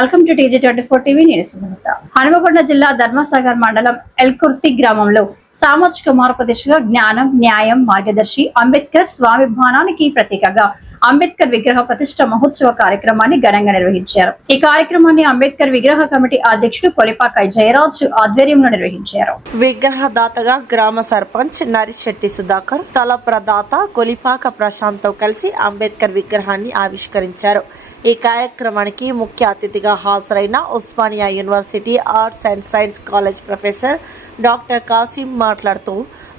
Welcome to TG24 TV. నేను సుమలత. హనుమకొండ జిల్లా ధర్మసాగర్ మండలం ఎల్కుర్తి గ్రామంలో సామాజిక మార్పు దిశగా జ్ఞానం, న్యాయం, మార్గదర్శి అంబేద్కర్ స్వామి భవనానికి ప్రతీకగా అంబేద్కర్ విగ్రహ ప్రతిష్ట మహోత్సవ కార్యక్రమాన్ని ఘనంగా నిర్వహించారు. ఈ కార్యక్రమాన్ని అంబేద్కర్ విగ్రహ కమిటీ అధ్యక్షుడు కొలిపాక జయరాజ్ ఆధ్వర్యంలో నిర్వహించారు. విగ్రహదాతగా గ్రామ సర్పంచ్ నరిశెట్టి సుధాకర్, తలప్రదాత కొలిపాక ప్రశాంత్ తో కలిసి అంబేద్కర్ విగ్రహాన్ని ఆవిష్కరించారు. ఈ కార్యక్రమానికి ముఖ్య అతిథిగా హాజరైన Osmania university arts and science college professor doctor Kasim మాట్లాడుతూ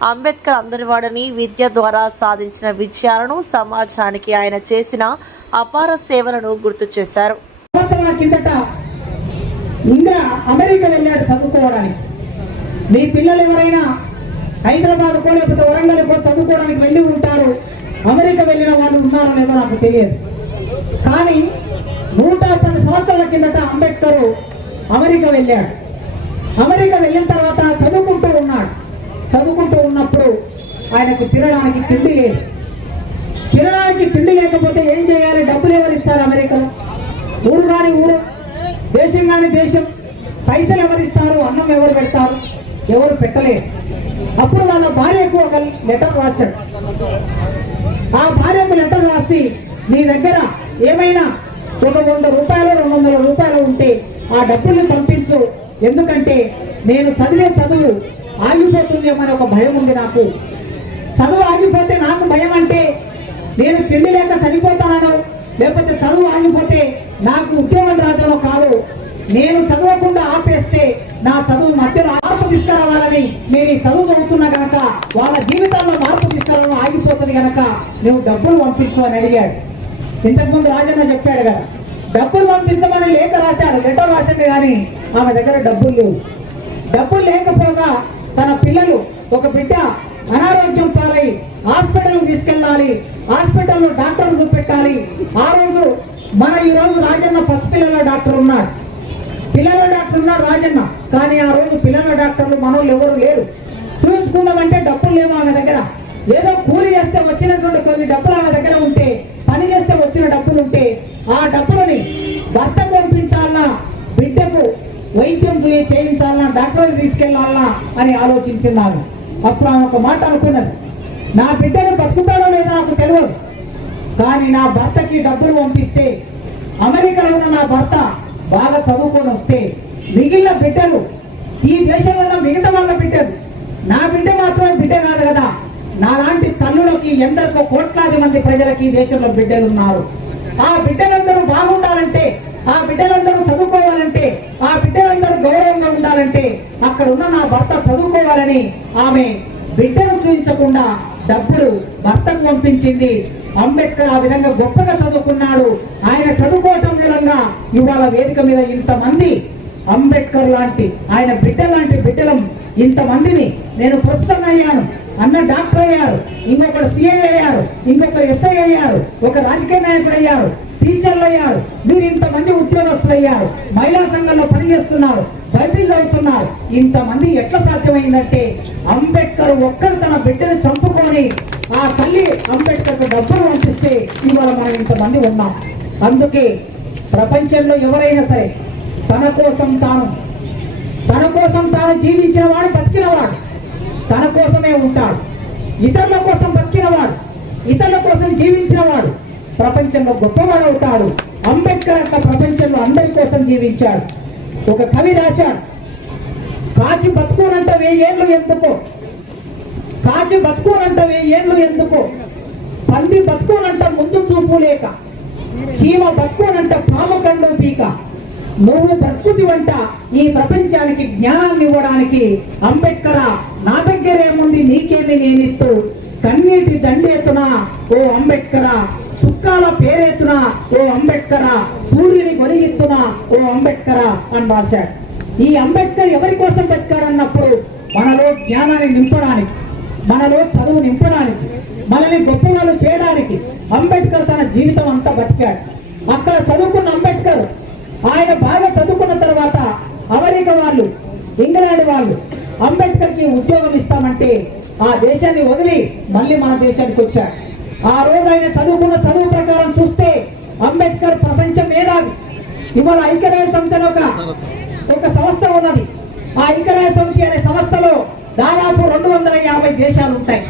అంబేద్కర్ అందరివాడని, విద్య ద్వారా సాధించిన విజయాలను, సమాజానికి ఆయన చేసిన అపార సేవలను గుర్తు చేశారు. అమెరికా వెళ్ళాడు చదువుకోవడానికి. మీ పిల్లలు ఎవరైనా హైదరాబాద్ కో లేకపోతే వరంగల్ కో చదువుకోవడానికి వెళ్ళి ఉంటారు. అమెరికా వెళ్ళిన వాళ్ళు ఉన్నారో లేదో నాకు తెలియదు. కానీ 110 సంవత్సరాల కిందట అంబేద్కర్ అమెరికా వెళ్ళాడు. అమెరికా వెళ్ళిన తర్వాత చదువుకుంటూ ఉన్నాడు. చదువుకుంటూ ఉన్నప్పుడు ఆయనకు తినడానికి తిండి లేదు. తినడానికి తిండి లేకపోతే ఏం చేయాలి? డబ్బులు ఎవరు ఇస్తారు? అమెరికాలో ఊరు కానీ ఊరు, దేశం కానీ దేశం, పైసలు ఎవరు ఇస్తారు? అన్నం ఎవరు పెడతారు? ఎవరు పెట్టలేరు. అప్పుడు వాళ్ళ భార్యకు ఒక లెటర్ రాశాడు. ఆ భార్యకు లెటర్ రాసి, నీ దగ్గర ఏమైనా ఒక 100 రూపాయలు 200 రూపాయలు ఉంటే ఆ డబ్బుల్ని పంపించు, ఎందుకంటే నేను చదివే చదువు ఆగిపోతుందేమని ఒక భయం ఉంది నాకు. చదువు ఆగిపోతే నాకు భయం అంటే నేను తిండి లేక చనిపోతానో, లేకపోతే చదువు ఆగిపోతే నాకు ఉద్యోగం రాదనో కాదు. నేను చదవకుండా ఆపేస్తే నా చదువు మధ్యలో మార్పు తీసుకురావాలని, మీరు ఈ చదువు చదువుతున్నా కనుక వాళ్ళ జీవితాల్లో మార్పు తీసుకురావడం ఆగిపోతుంది కనుక నువ్వు డబ్బులు పంపించు అని అడిగాడు. ఇంతకుముందు రాజన్న చెప్పాడు కదా, డబ్బులు పంపించమని లేఖ రాశాడు, లెటర్ రాశాడు. కానీ ఆమె దగ్గర డబ్బులు లేవు. డబ్బులు లేకపోగా తన పిల్లలు, ఒక బిడ్డ అనారోగ్యం పాలై హాస్పిటల్ తీసుకెళ్ళాలి, హాస్పిటల్లో డాక్టర్ చూపెట్టాలి. ఆ రోజు ఈ రోజు రాజన్న పసిపిల్లల డాక్టర్ ఉన్నాడు, పిల్లల డాక్టర్ ఉన్నాడు రాజన్న. కానీ ఆ రోజు పిల్లల డాక్టర్లు మనోళ్ళు ఎవరు లేరు. చూపించుకుందామంటే డబ్బులు లేవు ఆమె దగ్గర. ఏదో కూలి చేస్తే వచ్చినటువంటి కొన్ని డబ్బులు ఆమె దగ్గర ఉంటే, పని చేస్తే వచ్చిన డబ్బులు ఉంటే ఆ డబ్బులని భర్తకు పంపించాలన్నా, బిడ్డకు వైద్యం చేయించాలన్నా, డాక్టర్కి తీసుకెళ్లాలన్నా అని ఆలోచించినాను. అప్పుడు ఆమె ఒక మాట అనుకున్నది, నా బిడ్డను బతుకుతాడో లేదో నాకు తెలియదు, కానీ నా భర్తకి డబ్బులు పంపిస్తే, అమెరికాలో ఉన్న నా భర్త బాగా చదువుకొని వస్తే మిగిలిన బిడ్డలు, ఈ దేశంలో ఉన్న మిగతా వాళ్ళ బిడ్డలు, నా బిడ్డ మాత్రం బిడ్డ కాదు కదా, నాలాంటి తల్లులకి ఎందరికో కోట్లాది మంది ప్రజలకి ఈ దేశంలో బిడ్డలు ఉన్నారు. ఆ బిడ్డలందరూ బాగుండాలంటే, ఆ బిడ్డలందరూ చదువుకోవాలంటే, ఆ బిడ్డలందరూ గౌరవంగా ఉండాలంటే అక్కడ ఉన్న నా భర్త చదువుకోవాలని ఆమె బిడ్డను చూపించకుండా డబ్బులు భర్తకు పంపించింది. అంబేద్కర్ ఆ విధంగా గొప్పగా చదువుకున్నాడు. ఆయన చదువుకోవటం మూలంగా ఇవాళ వేదిక మీద ఇంతమంది అంబేద్కర్ లాంటి ఆయన బిడ్డ లాంటి బిడ్డలం ఇంతమందిని నేను ప్రొఫెసర్ అయ్యాను, అన్న డాక్టర్ అయ్యారు, ఇంకొకరు సిఐ అయ్యారు, ఇంకొకరు ఎస్ఐ అయ్యారు, ఒక రాజకీయ నాయకుడు అయ్యారు, టీచర్లు అయ్యారు, మీరు ఇంతమంది ఉద్యోగస్తులు అయ్యారు, మహిళా సంఘంలో పనిచేస్తున్నారు, బైబిల్ చదువుతున్నారు. ఇంతమంది ఎట్లా సాధ్యమైందంటే అంబేద్కర్ ఒక్కరు తన బిడ్డను చంపుకొని ఆ తల్లి అంబేద్కర్కు డబ్బులు పంపిస్తే ఇవాళ మనం ఇంతమంది ఉన్నాం. అందుకే ప్రపంచంలో ఎవరైనా సరే తన కోసం తాను జీవించిన వాడు, బతికినవాడు తన కోసమే ఉంటాడు. ఇతరుల కోసం బతికినవాడు, ఇతరుల కోసం జీవించిన వాడు ప్రపంచంలో గొప్పవాడు అవుతాడు. అంబేద్కర్ అట్లా ప్రపంచంలో అందరి కోసం జీవించాడు. ఒక కవి రాశాడు, కాకి బతుకోనంట 1000 ఏళ్ళు ఎందుకో, కాకి బతుకోనంట 1000 ఏళ్ళు ఎందుకో, పంది బతుకోనంట ముందు చూపు లేక, చీమ బతుకోనంట పాము కండు పీక, నువ్వు ప్రకృతి వంట ఈ ప్రపంచానికి జ్ఞానాన్ని ఇవ్వడానికి అంబేద్కర్ నా దగ్గర ఏముంది నీకేమి నేనిస్తూ, కన్నీటి దండేతునా ఓ అంబేద్కర్, సుక్కాల పేరేతునా ఓ అంబేద్కర్, సూర్యుని గొలిగిస్తున్నా ఓ అంబేద్కర్ అని రాశాడు. ఈ అంబేద్కర్ ఎవరి కోసం బతికాడన్నప్పుడు మనలో జ్ఞానాన్ని నింపడానికి, మనలో చదువు నింపడానికి, మనల్ని గొప్పవాళ్ళు చేయడానికి అంబేద్కర్ తన జీవితం అంతా బతికాడు. అక్కడ చదువుకున్న అంబేద్కర్ ఆయన బాగా చదువుకున్న తర్వాత అమెరికా వాళ్ళు, ఇంగ్లాండ్ వాళ్ళు అంబేద్కర్కి ఉద్యోగం ఇస్తామంటే ఆ దేశాన్ని వదిలి మళ్ళీ మన దేశానికి వచ్చాడు. ఆ రోజు ఆయన చదువుకున్న చదువు ప్రకారం చూస్తే అంబేద్కర్ ప్రపంచ మేధావి, ఇవాళ ఐక్యరాజ్య సమితి అనే ఒక సంస్థ ఉన్నది. ఆ ఐక్యరాజ్య సమితి అనే సంస్థలో దాదాపు 250 దేశాలు ఉంటాయి.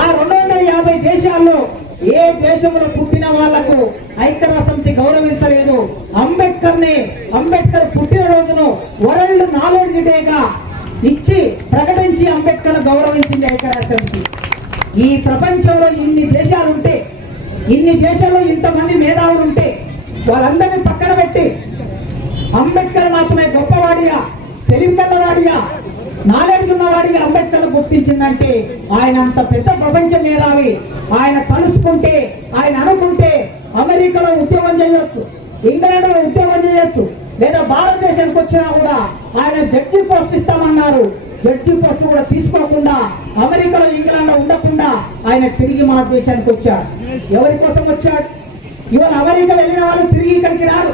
ఆ 250 దేశాల్లో ఏ దేశంలో పుట్టిన వాళ్లకు ఐక్యరాజ్య సమితి గౌరవించలేదు. అంబేద్కర్ పుట్టినరోజును వరల్డ్ నాలెడ్జ్ డేగా ఇచ్చి ప్రకటించి అంబేద్కర్ గౌరవించింది ఐక్యరాజ్య సమితి. ఈ ప్రపంచంలో ఇన్ని దేశాలుంటే, ఇన్ని దేశాల్లో ఇంతమంది మేధావులు ఉంటే వాళ్ళందరినీ పక్కన పెట్టి అంబేద్కర్ మాత్రమే గొప్పవాడిగా, తెలివికల్లవాడిగా, నాలెడ్జ్ ఉన్నవాడిగా అంబేద్కర్ గుర్తించిందంటే ఆయన అంత పెద్ద ప్రపంచ మేధావి. ఆయన కలుసుకుంటే, ఆయన అనుకుంటే అమెరికాలో ఉద్యోగం చేయొచ్చు, ఇంగ్లాండ్లో ఉద్యోగం చేయొచ్చు, లేదా భారతదేశానికి వచ్చినా కూడా ఆయన జడ్జి పోస్ట్ ఇస్తామన్నారు. జడ్జి పోస్ట్ కూడా తీసుకోకుండా అమెరికాలో, ఇంగ్లాండ్లో ఉండకుండా ఆయన తిరిగి మన దేశానికి వచ్చాడు. ఎవరి కోసం వచ్చాడు? ఇవాళ అమెరికా వెళ్ళిన వాళ్ళు తిరిగి ఇక్కడికి రారు.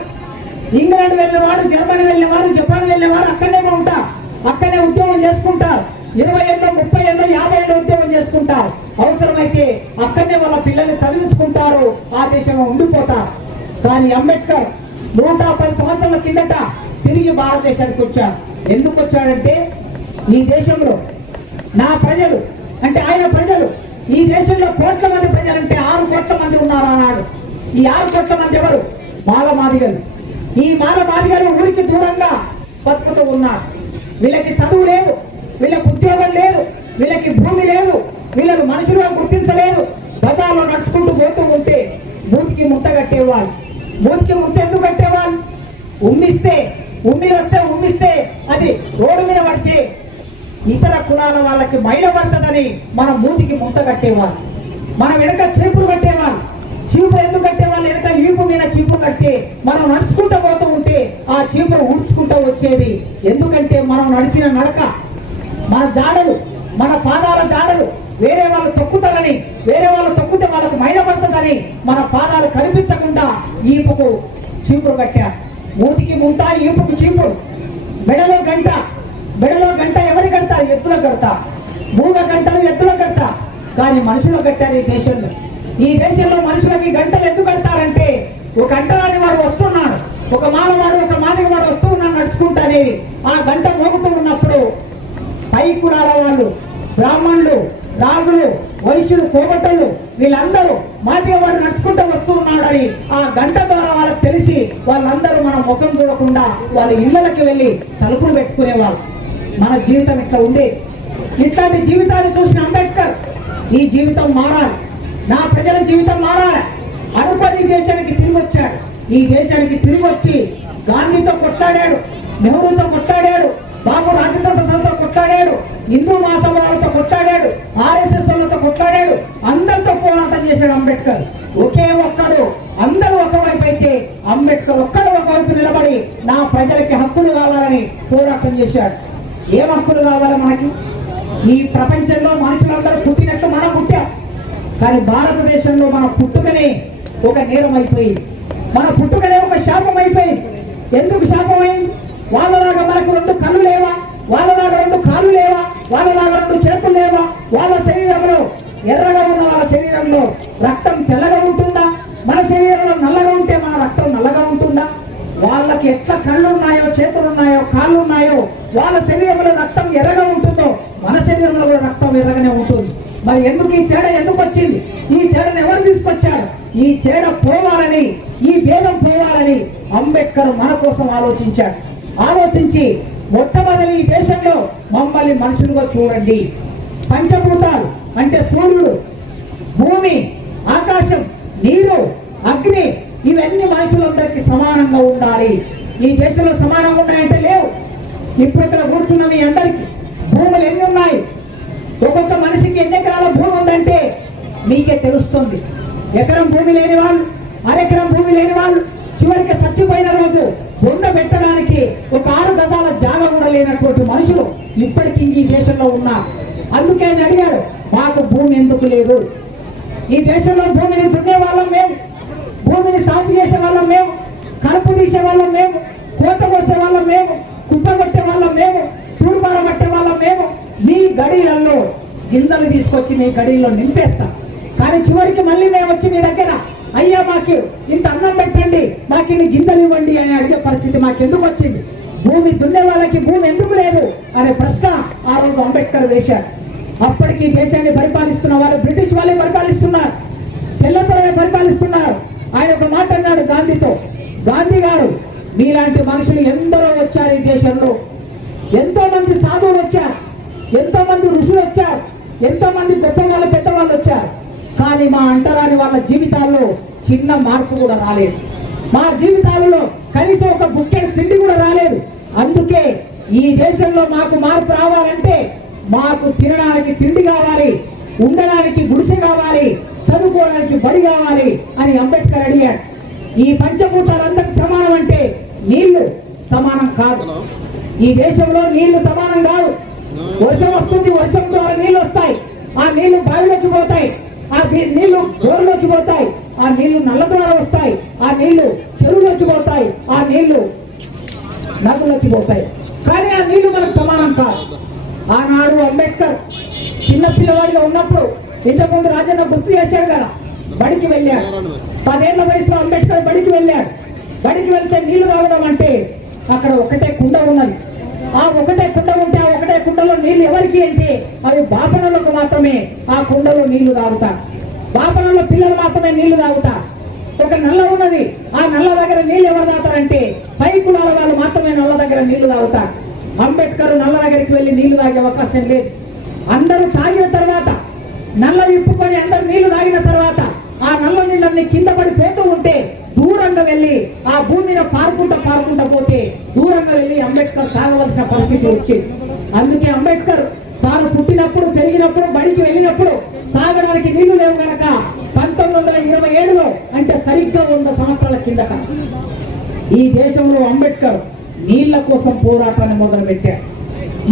ఇంగ్లాండ్ వెళ్ళిన వారు, జర్మనీ వెళ్ళిన వారు, జపాన్ వెళ్ళిన వారు అక్కడనే ఉంటారు, అక్కడనే ఉద్యోగం చేసుకుంటారు. 20 ఏళ్ళు, 30 ఏళ్ళు, 50 ఏళ్ళు ఉద్యోగం చేసుకుంటారు. అవసరమైతే అక్కడనే వాళ్ళ పిల్లల్ని చదివించుకుంటారు, ఆ దేశంలో ఉండిపోతారు. కానీ అంబేద్కర్ 110 సంవత్సరాల కిందట తిరిగి భారతదేశానికి వచ్చాడు. ఎందుకు వచ్చాడంటే ఈ దేశంలో నా ప్రజలు అంటే ఆయన ప్రజలు, ఈ దేశంలో కోట్ల మంది ప్రజలంటే 6 కోట్ల మంది ఉన్నారు అన్నాడు. ఈ 6 కోట్ల మంది ఎవరు? మాలమాదిగలు. ఈ మాలమాదిగలు ఊరికి దూరంగా బతుకుతూ ఉన్నారు. వీళ్ళకి చదువు లేదు, వీళ్ళకి ఉద్యోగం లేదు, వీళ్ళకి భూమి లేదు, వీళ్ళను మనుషులుగా గుర్తించలేదు. బజార్లో నడుచుకుంటూ పోతూ ఉంటే మూతికి ముట్ట కట్టేవాళ్ళు. మూతికి ముట్ట ఎందుకు కట్టేవాళ్ళు? ఉమ్మిస్తే అది రోడ్డు మీద పడితే ఇతర కులాల వాళ్ళకి మైల పడుతుందని మనం మూతికి ముట్ట కట్టేవాళ్ళు. మనం వెనక చీపురు కట్టేవాళ్ళు. చీపురు ఎందుకు కట్టేవాళ్ళు? వెనక ఈపు మీద చీపురు కట్టే మనం నడుచుకుంటూ పోతూ ఉంటే ఆ చీపురు ఉడుచుకుంటూ వచ్చేది. ఎందుకంటే మనం నడిచిన నడక, మన జాడలు, మన పాదాల జాడలు వేరే వాళ్ళు తొక్కుతారని, వేరే వాళ్ళు తొక్కితే వాళ్ళకు మైల పడుతుందని మన పాదాలు కనిపించకుండా ఈపుకు చీపురు కట్టారు. మూతికి ముంత, ఈపుకు చీపురు. మెడలో గంట ఎవరు కడతారు? ఎత్తులో కడతారు. మూగ గంటలు ఎత్తులో కడతారు. కానీ మనుషులు కట్టారు ఈ దేశంలో. ఈ దేశంలో మనుషులకి గంటలు ఎందుకు కడతారంటే ఒక అంటరాని వాడు వస్తున్నాడు, ఒక మానవాడు, ఒక మాదిగవాడు వస్తూ ఉన్నాడు నడుచుకుంటానే. ఆ గంట మోగుతూ ఉన్నప్పుడు పై కులాల వాళ్ళు, బ్రాహ్మణులు, రాజులు, వైశ్యులు, కోమటలు వీళ్ళందరూ మాదిగవాడు నడుచుకుంటూ వస్తూ ఉన్నాడని ఆ గంట ద్వారా వాళ్ళకి తెలిసి వాళ్ళందరూ మన ముఖం చూడకుండా వాళ్ళ ఇళ్ళకి వెళ్ళి తలుపులు పెట్టుకునేవాళ్ళు. మన జీవితం ఇట్లా ఉండే. ఇట్లాంటి జీవితాన్ని చూసిన అంబేద్కర్ ఈ జీవితం మారాలి, నా ప్రజల జీవితం మారాలి అనుకొని ఈ దేశానికి తిరిగి వచ్చాడు. ఈ దేశానికి తిరిగి వచ్చి గాంధీతో కొట్లాడాడు, నెహ్రూతో కొట్లాడాడు, బాబు రాజేంద్ర ప్రసాద్తో కొట్లాడాడు, హిందూ మహాసభలతో కొట్లాడాడు, RSS వాళ్ళతో కొట్లాడాడు. అందరితో పోరాటం చేశాడు అంబేద్కర్. ఒకే ఒక్కడు, అందరూ ఒకవైపు అయితే అంబేద్కర్ ఒక్కడు ఒకవైపు నిలబడి నా ప్రజలకి హక్కులు కావాలని పోరాటం చేశాడు. ఏం హక్కులు కావాలి మనకి? ఈ ప్రపంచంలో మనుషులందరూ పుట్టినట్టు మనం పుట్టాం. కానీ భారతదేశంలో మన పుట్టుకనే ఒక నేరం అయిపోయింది, మన పుట్టుకనే ఒక శాపం అయిపోయింది. ఎందుకు శాపమైంది? వాళ్ళలాగా మనకు 2 కళ్ళు లేవా? వాళ్ళలాగా 2 కాళ్ళు లేవా? వాళ్ళలాగా 2 చేతులు లేవా? వాళ్ళ శరీరంలో ఎర్రగా ఉన్న వాళ్ళ శరీరంలో రక్తం తెల్లగా ఉంటుందా? మన శరీరంలో నల్లగా ఉంటే మన రక్తం నల్లగా ఉంటుందా? వాళ్ళకి ఎట్లా కళ్ళు ఉన్నాయో, చేతులు ఉన్నాయో, కాళ్ళు ఉన్నాయో, వాళ్ళ శరీరంలో రక్తం ఎర్రగా ఉంటుందో మన శరీరంలో కూడా రక్తం ఎర్రగానే ఉంటుంది. మరి ఎందుకు ఈ తేడా ఎందుకు వచ్చింది? ఈ తేడాను ఎవరు తీసుకొచ్చారు? ఈ తేడా పోవాలని, ఈ భేదం పోవాలని అంబేద్కర్ మన కోసం ఆలోచించాడు. ఆలోచించి మొట్టమొదటి ఈ దేశంలో మమ్మల్ని మనుషులుగా చూడండి. పంచభూతాలు అంటే సూర్యుడు, భూమి, ఆకాశం, నీరు, అగ్ని ఇవన్నీ మనుషులందరికీ సమానంగా ఉండాలి. ఈ దేశంలో సమానంగా ఉన్నాయంటే లేవు. ఇప్పుడు ఇక్కడ కూర్చున్న మీ అందరికీ భూములు ఎన్ని ఉన్నాయి? ఒక్కొక్క మనిషికి ఎన్ని ఎకరాల భూమి ఉందంటే మీకే తెలుస్తుంది. ఎకరం భూమి లేని వాళ్ళు, అరెకరం భూమి లేని వాళ్ళు చివరికి చచ్చిపోయిన రోజు బొంద పెట్టడానికి ఒక 6 గజాల జాగా కూడా లేనటువంటి మనుషులు ఇప్పటికీ ఈ దేశంలో ఉన్నారు. అందుకే ఆయన అడిగాడు, మాకు భూమి ఎందుకు లేదు? ఈ దేశంలో భూమిని దున్నే వాళ్ళం మేము, భూమిని సాగు చేసే వాళ్ళం మేము, కలుపు తీసే వాళ్ళం మేము, కోత కోసే వాళ్ళం మేము, కుప్ప కొట్టే వాళ్ళం మేము, తూర్పార పట్టే వాళ్ళం మేము. మీ గడిలలో గింజలు తీసుకొచ్చి మీ గడిలో నింపేస్తాం. కానీ చివరికి మళ్ళీ మేము వచ్చి మీ దగ్గర అయ్యా మాకు ఇంత అన్నం పెట్టండి, మాకు ఇన్ని గింజలు ఇవ్వండి అని అడిగే పరిస్థితి మాకెందుకు వచ్చింది? భూమి దున్నే వాళ్ళకి భూమి ఎందుకు లేదు అనే ప్రశ్న ఆ రోజు అంబేద్కర్ వేశారు. అప్పటికి దేశాన్ని పరిపాలిస్తున్న వాళ్ళు బ్రిటిష్ వాళ్ళే పరిపాలిస్తున్నారు, తెల్లతోనే పరిపాలిస్తున్నారు. ఆయన ఒక మాట అన్నాడు గాంధీతో, గాంధీ గారు మీలాంటి మనుషులు ఎందరో వచ్చారు ఈ దేశంలో, ఎంతో మంది సాధువులు వచ్చారు, ఎంతో మంది ఋషులు వచ్చారు, ఎంతో మంది గొప్ప వాళ్ళు పెద్దవాళ్ళు వచ్చారు, కానీ మా అంటరాని వాళ్ళ జీవితాల్లో చిన్న మార్పు కూడా రాలేదు. మా జీవితాలలో కనీసం ఒక బుక్కెడు తిండి కూడా రాలేదు. అందుకే ఈ దేశంలో మాకు మార్పు రావాలంటే మాకు తినడానికి తిండి కావాలి, ఉండడానికి గుడిసె కావాలి, చదువుకోవడానికి బడి కావాలి అని అంబేద్కర్ అడిగాడు. ఈ పంచభూతాలందరికి సమానం అంటే నీళ్లు సమానం కాదు. ఈ దేశంలో నీళ్లు సమానం కాదు. వర్షం వస్తుంది, వర్షం ద్వారా నీళ్లు వస్తాయి, ఆ నీళ్లు బావిలోకి పోతాయి, ఆ నీళ్లు బోర్లోకి పోతాయి, ఆ నీళ్లు నల్ల ద్వారా వస్తాయి, ఆ నీళ్లు చెరువులోకి పోతాయి, ఆ నీళ్లు నదులోకి పోతాయి. కానీ ఆ నీళ్లు మనకు సమానం కాదు. ఆనాడు అంబేద్కర్ చిన్న పిల్లవాడిగా ఉన్నప్పుడు ఇంతకుముందు రాజన్న గుర్తు చేశాడు కదా, బడికి వెళ్ళాడు. 10 ఏళ్ల వయసులో అంబేద్కర్ బడికి వెళ్ళాడు. బడికి వెళ్తే నీళ్లు తాగడం అంటే అక్కడ ఒకటే కుండ ఉన్నది. ఆ ఒకటే కుండ ఉంటే ఆ ఒకటే కుండలో నీళ్లు ఎవరికి అంటే అవి బాపనలకు మాత్రమే ఆ కుండలో నీళ్లు తాగుతారు. బాపనలో పిల్లలు మాత్రమే నీళ్లు తాగుతారు. ఒక నల్ల ఉన్నది, ఆ నల్ల దగ్గర నీళ్లు ఎవరు తాగుతారంటే పై కులాల వాళ్ళు మాత్రమే నల్ల దగ్గర నీళ్లు తాగుతారు. అంబేద్కర్ నల్ల దగ్గరికి వెళ్ళి నీళ్లు తాగే అవకాశం లేదు. అందరూ తాగిన తర్వాత నల్ల విప్పుకొని అందరూ నీళ్లు తాగిన తర్వాత ఆ నల్ల నీళ్ళన్ని కింద పడిపోతూ ఉంటే దూరంగా వెళ్ళి ఆ భూమి మీద పారుకుంటా పోతే దూరంగా వెళ్ళి అంబేద్కర్ తాగవలసిన పరిస్థితి వచ్చింది. అందుకే అంబేద్కర్ తాను పుట్టినప్పుడు పెరిగినప్పుడు బడికి వెళ్ళినప్పుడు తాగడానికి నీళ్లు లేవు కనుక 1927లో అంటే సరిగ్గా 100 సంవత్సరాల కిందట ఈ దేశంలో అంబేద్కర్ నీళ్ల కోసం పోరాటాన్ని మొదలుపెట్టాడు.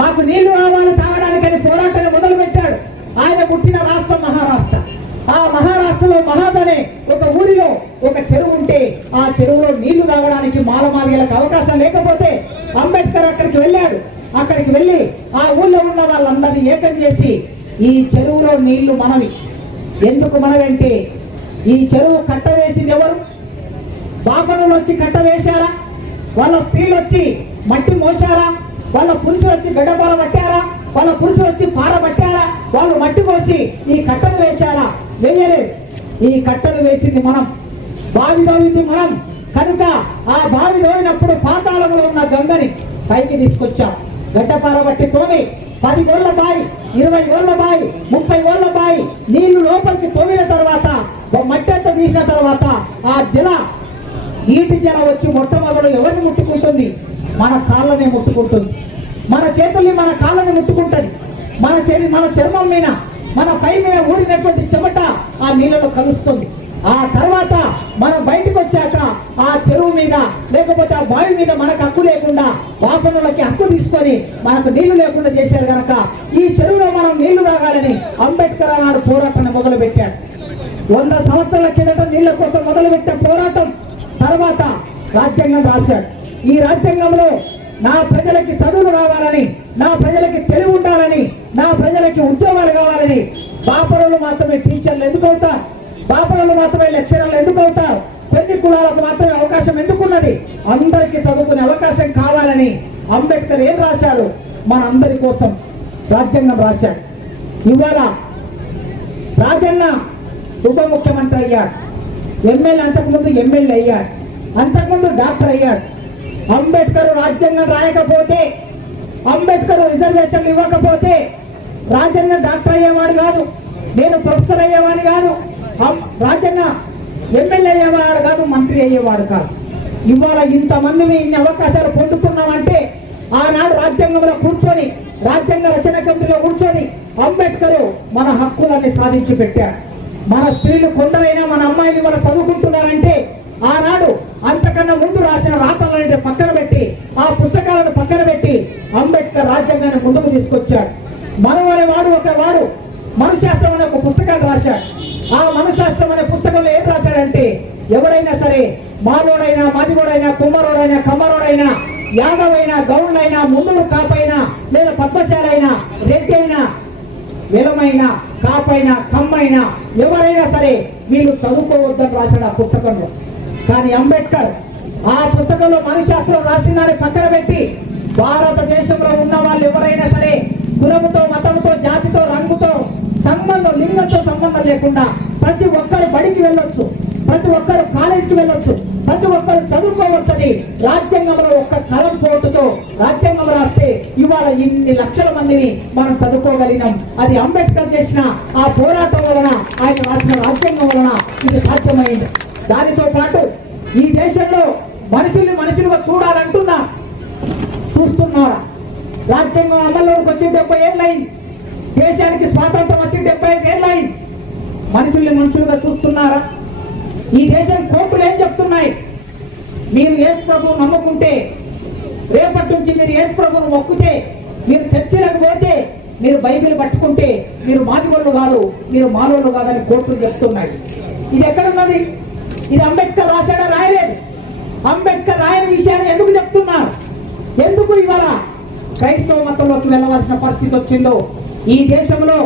మాకు నీళ్లు కావాలి తాగడానికని పోరాటాన్ని మొదలుపెట్టాడు. ఆయన పుట్టిన రాష్ట్రం మహారాష్ట్ర. ఆ మహారాష్ట్రలో మహాద్ అనే ఒక ఊరిలో ఒక చెరువు ఉంటే ఆ చెరువులో నీళ్లు తాగడానికి మాలమాదిగలకు అవకాశం లేకపోతే అంబేద్కర్ అక్కడికి వెళ్ళాడు. అక్కడికి వెళ్ళి ఆ ఊళ్ళో ఉన్న వాళ్ళందరినీ ఏకం చేసి ఈ చెరువులో నీళ్లు మనవి. ఎందుకు మనవంటే ఈ చెరువు కట్ట వేసింది ఎవరు? బాపనులు వచ్చి కట్ట వేశారా? వాళ్ళ స్త్రీలు వచ్చి మట్టి మోసారా? వాళ్ళ పురుషులు వచ్చి గడ్డపార పట్టారా? వాళ్ళ పురుషులు వచ్చి పార పట్టారా? వాళ్ళు మట్టి పోసి ఈ కట్టను వేశారా? వేయలేదు. ఈ కట్టను వేసింది మనం, బావి తవ్వింది మనం. కనుక ఆ బావి తోడినప్పుడు పాతాళంలో ఉన్న గంగని పైకి తీసుకొచ్చాం. గడ్డపార బట్టి తోమి 10 గోళ్ల బాయి, 20 గోళ్ల బాయి, 30 గోళ్ల బాయి నీళ్లు లోపలికి తోమిన తర్వాత మట్టి అంతా తీసిన తర్వాత ఆ నీటి జల వచ్చి మొట్టమొదలు ఎవరిని ముట్టుకుంటుంది? మన కాళ్ళనే ముట్టుకుంటుంది. మన చేతుల్ని మన కాళ్ళని ముట్టుకుంటుంది. మన చర్మం మీద మన పై మీద ఊరినటువంటి చెమట ఆ నీళ్ళలో కలుస్తుంది. ఆ తర్వాత మనం బయటకు వచ్చాక ఆ చెరువు మీద లేకపోతే ఆ బావి మీద మనకు హక్కు లేకుండా బాపనులకి హక్కు తీసుకొని మనకు నీళ్లు లేకుండా చేశారు కనుక ఈ చెరువులో మనం నీళ్లు తాగాలని అంబేద్కర్ ఆనాడు పోరాటాన్ని మొదలు పెట్టాడు. 100 సంవత్సరాల కిందట నీళ్ల కోసం మొదలుపెట్టిన పోరాటం తర్వాత రాజ్యాంగం రాశాడు. ఈ రాజ్యాంగంలో నా ప్రజలకి చదువులు కావాలని, నా ప్రజలకి తెలివి ఉండాలని, నా ప్రజలకి ఉద్యోగాలు కావాలని. బాపనులు మాత్రమే టీచర్లు ఎందుకు అవుతారు? బాపనులు మాత్రమే లెక్చరర్లు ఎందుకు అవుతారు? కొన్ని కులాలకు మాత్రమే అవకాశం ఎందుకున్నది? అందరికీ చదువుకునే అవకాశం కావాలని అంబేద్కర్ ఏం రాశాడు? మన అందరి కోసం రాజ్యాంగం రాశాడు. ఇవాళ రాజన్న ఉప ముఖ్యమంత్రి అయ్యాడు, ఎమ్మెల్యే అంతకుముందు ఎమ్మెల్యే అయ్యాడు, అంతకుముందు డాక్టర్ అయ్యాడు. అంబేద్కర్ రాజ్యాంగం రాయకపోతే, అంబేద్కర్ రిజర్వేషన్లు ఇవ్వకపోతే రాజ్యాంగం డాక్టర్ అయ్యేవాడు కాదు, నేను ప్రొఫెసర్ అయ్యేవాడు కాదు, రాజ్యాంగ ఎమ్మెల్యే అయ్యేవాడు కాదు, మంత్రి అయ్యేవాడు కాదు. ఇవాళ ఇంతమందిని ఇన్ని అవకాశాలు పొందుతున్నామంటే ఆనాడు రాజ్యాంగంలో కూర్చొని, రాజ్యాంగ రచన కమిటీలో కూర్చొని అంబేద్కర్ మన హక్కులన్నీ సాధించి పెట్టాడు. మన స్త్రీలు కొందరైనా మన అమ్మాయిలు మన చదువుకుంటున్నారంటే ఆనాడు అంతకన్నా ముందు రాసిన రాతలను పక్కన పెట్టి, ఆ పుస్తకాలను పక్కన పెట్టి అంబేద్కర్ రాజ్యాంగాన్ని ముందుకు తీసుకొచ్చాడు. మనవనే వాడు మనుశాస్త్రం అనే ఒక పుస్తకాన్ని రాశాడు. ఆ మనుశాస్త్రం అనే పుస్తకంలో ఏం రాశాడంటే ఎవరైనా సరే, మాలోడైనా, మాదిగోడైనా, కుమ్మరోడైనా, కమ్మరోడైనా, యాదవైనా, గౌడైనా, ముందులు కాపైనా, లేదా పద్మశాలైనా, రెడ్డి అయినా, వెలమైనా, కాపైనా, కమ్మైనా ఎవరైనా సరే వీళ్ళు చదువుకోవద్దని రాశాడు ఆ పుస్తకంలో. కానీ అంబేద్కర్ ఆ పుస్తకంలో మనుశాస్త్రం రాసిందని పక్కన పెట్టి భారతదేశంలో ఉన్న వాళ్ళు ఎవరైనా సరే కులముతో, మతంతో, జాతితో, రంగుతో సంబంధం, లింగంతో సంబంధం లేకుండా ప్రతి ఒక్కరు బడికి వెళ్ళొచ్చు, ప్రతి ఒక్కరు కాలేజీకి వెళ్ళొచ్చు, ప్రతి ఒక్కరు చదువుకోవచ్చని రాజ్యాంగంలో ఒక్క కలం పోటుతో రాజ్యాంగం రాస్తే ఇవాళ ఇన్ని లక్షల మందిని మనం చదువుకోగలిగినాం. అది అంబేద్కర్ చేసిన ఆ పోరాటం వలన, ఆయన రాసిన రాజ్యాంగం వలన ఇది సాధ్యమైంది. దానితో పాటు ఈ దేశంలో మనుషుల్ని మనుషులుగా చూడాలంటున్నా, చూస్తున్నారా? రాజ్యాంగం అమల్లోకి వచ్చి 70 ఏళ్ళైంది, దేశానికి స్వాతంత్రం వచ్చి 75 ఏళ్ళైంది. మనుషుల్ని మనుషులుగా చూస్తున్నారా? ఈ దేశం కోర్టులు ఏం చెప్తున్నాయి? మీరు యేసు ప్రభువు నమ్ముకుంటే, రేపటి నుంచి మీరు యేసు ప్రభువును మొక్కితే, మీరు చర్చిలకు పోతే, మీరు బైబిల్ పట్టుకుంటే మీరు మాదిగోళ్ళు కాదు, మీరు మాలోళ్ళు కాదని కోర్టులు చెప్తున్నాయి. ఇది ఎక్కడున్నది? ఇది అంబేద్కర్ రాశాడా? రాయలేదు. అంబేద్కర్ రాయని విషయాన్ని ఎందుకు చెప్తున్నారు? ఎందుకు ఇవాళ క్రైస్తవ మతంలోకి వెళ్ళవలసిన పరిస్థితి వచ్చిందో? ఈ దేశంలో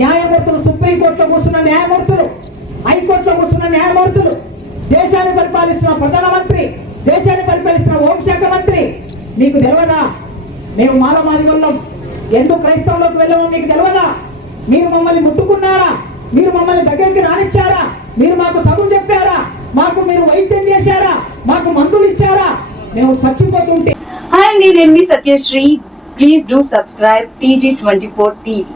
న్యాయమూర్తులు, సుప్రీంకోర్టులో కూర్చున్న న్యాయమూర్తులు, హైకోర్టులో కూర్చున్న న్యాయమూర్తులు, దేశాన్ని పరిపాలిస్తున్న ప్రధానమంత్రి, దేశాన్ని పరిపాలిస్తున్న హోంశాఖ మంత్రి, మీకు తెలియదా మేము మాలమాది వాళ్ళం, ఎందుకు క్రైస్తవంలోకి వెళ్ళామో మీకు తెలియదా? మీరు మమ్మల్ని ముట్టుకున్నారా? మీరు మమ్మల్ని దగ్గరికి రానిచ్చారా? మీరు మాకు చదువు చెప్పారా? మాకు మీరు వైద్యం చేశారా? మాకు మందులు ఇచ్చారా? మేము చచ్చిపోతుంటే. హాయ్ అండి, నేను మీ Satyasri. Please do subscribe TG24 TV.